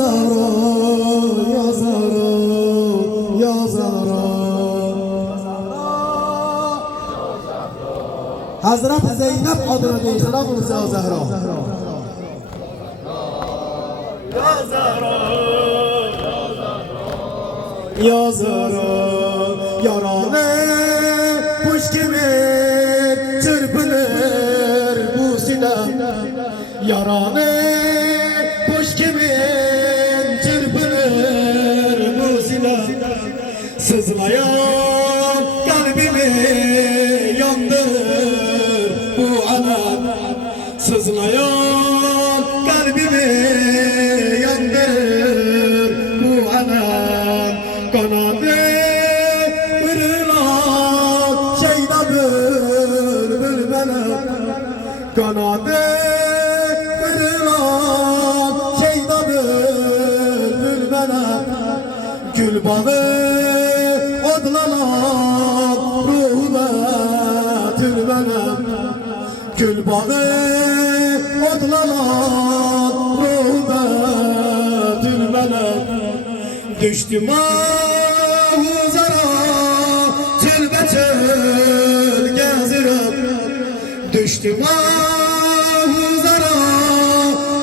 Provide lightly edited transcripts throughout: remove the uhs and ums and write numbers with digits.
Zahra, ya Zahra, ya Zahra. Hazret Zeynep adına itiraf olsun ya Zahra. Ya Zahra, Ya Zahra, yarane kuş gibi çırpınır bu sinem. Yarane kuş gibi çırpınır bu sinem. Sızlayan kalbimi yandırır bu alem. Sızlayan kalbimi yandırır bu alem. Kanadı kırılan şeyda bülbül benim. Kanadı kırılan şeyda bülbül benim. Gül bağı odlanan ruhuma tül benim. Gül bağı odlanan ruhuma tül benim. Düştüm ahuzara çölbeçöl gezirim. Düştüm ahuzara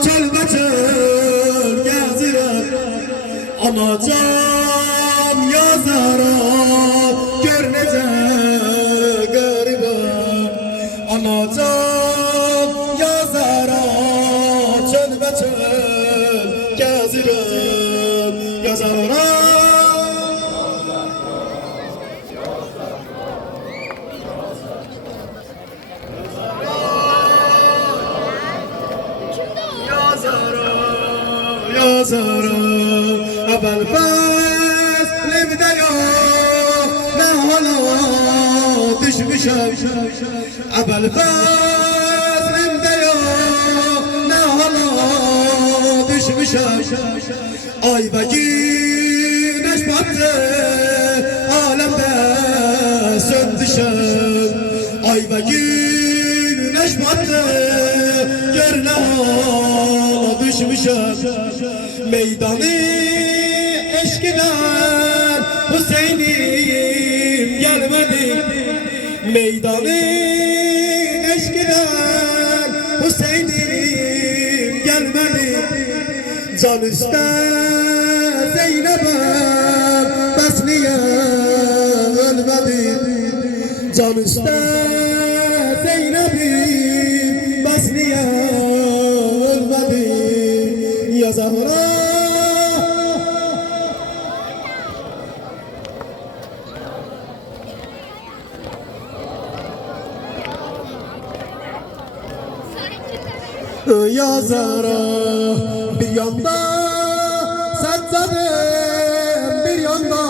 çölbeçöl gezirim. Anacan yazara gör nece garibim. Anacan yazara çölbeçöl gezirim. Yazara ya Zahra, evvel faslimde yok ne hala düşmüşüm. Evvel faslimde yok ne hala düşmüşüm. Ay ve güneş battı alemde söndüşüm. Ay ve güneş battı gör ne hala düşmüşüm. Meydanı eşkiler Hüseyin'im gelmedi. Meydanı eşkiler Hüseyin'im gelmedi. Can ister Zeynep'im bes niye ölmedi. Can ister Zeynep'im bes niye ölmedi. Ya Zahra ya Zahra, bir yanda seccadim, bir yanda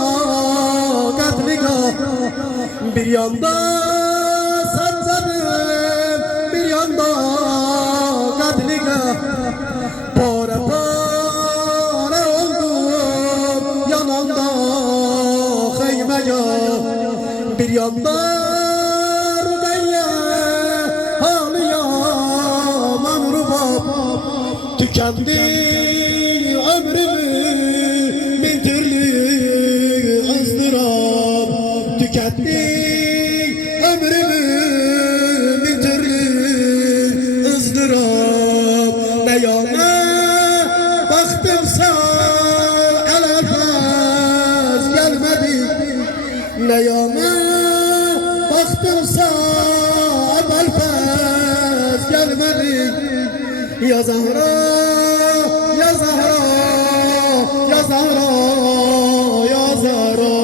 katligah. Bir yanda seccadim, bir yanda katligah. Pare pare oldum yananda haymegah. Bir yanda tükendi ömrümü bin türlü ızdırap. Tükendi ömrümü bin türlü ızdırap. Ne yana baktımsa el alfaz gelmedi. Ne yana baktımsa el alfaz gelmedi. Ya Zahra, ya Zahra, ya Zahra, ya Zahra,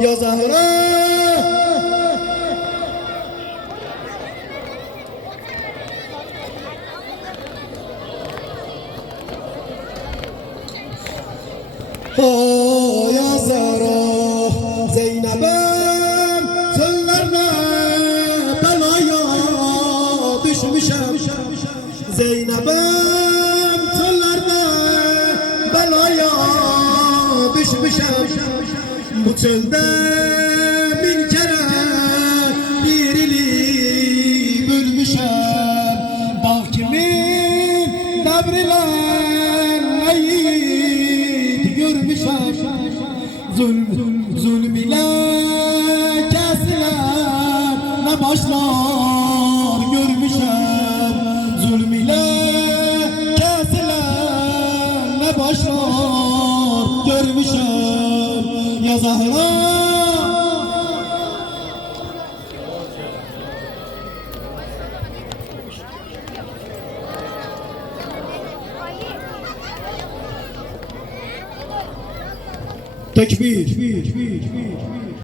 ya Zahra. Oh ya Zahra, Zeynep'im çöllerine belaya düşmüşüm. Zeynep'im çöllerde belaya düşmüşüm. Bu çölde bin kere birili bölmüşüm. Bak kimin devrilen neyi görmüşem. Zulm ile kesilen ne başlar görmüşem. Zulm ile kesilen ne başlar görmüşem. Ya Zahra tekbir.